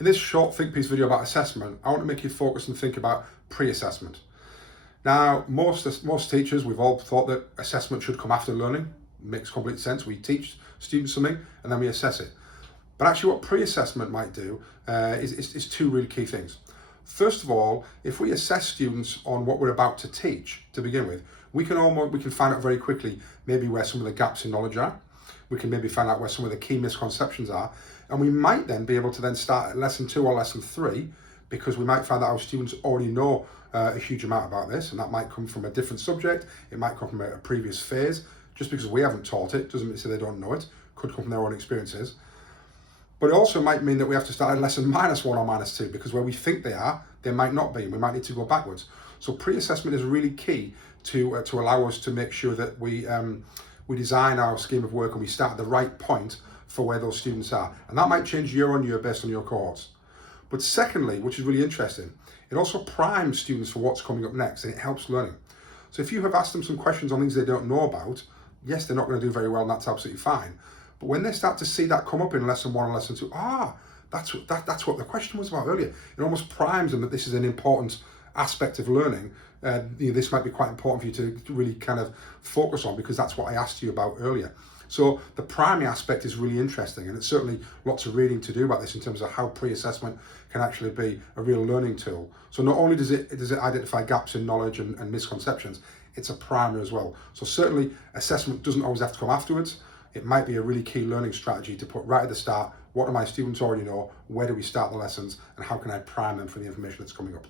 In this short think piece video about assessment, I want to make you focus and think about pre-assessment. Now, most teachers, we've all thought that assessment should come after learning. It makes complete sense. We teach students something and then we assess it. But actually what pre-assessment might do is two really key things. First of all, if we assess students on what we're about to teach to begin with, we can find out very quickly maybe where some of the gaps in knowledge are. We can maybe find out where some of the key misconceptions are. And we might then be able to then start at lesson 2 or lesson 3, because we might find that our students already know a huge amount about this, and that might come from a different subject. It might come from a previous phase. Just because we haven't taught it doesn't mean to say they don't know it. Could come from their own experiences. But it also might mean that we have to start at lesson -1 or -2, because where we think they are, they might not be. We might need to go backwards. So pre-assessment is really key to allow us to make sure that we design our scheme of work and we start at the right point for where those students are. And that might change year on year based on your cohorts. But secondly, which is really interesting, it also primes students for what's coming up next, and it helps learning. So if you have asked them some questions on things they don't know about, yes, they're not going to do very well, and that's absolutely fine. But when they start to see that come up in lesson 1 and lesson 2, that's what the question was about earlier. It almost primes them that this is an important aspect of learning. This might be quite important for you to really kind of focus on, because that's what I asked you about earlier. So the primary aspect is really interesting, and it's certainly lots of reading to do about this in terms of how pre-assessment can actually be a real learning tool. So not only does it identify gaps in knowledge and misconceptions, it's a primer as well. So certainly assessment doesn't always have to come afterwards. It might be a really key learning strategy to put right at the start. What do my students already know? Where do we start the lessons? And how can I prime them for the information that's coming up?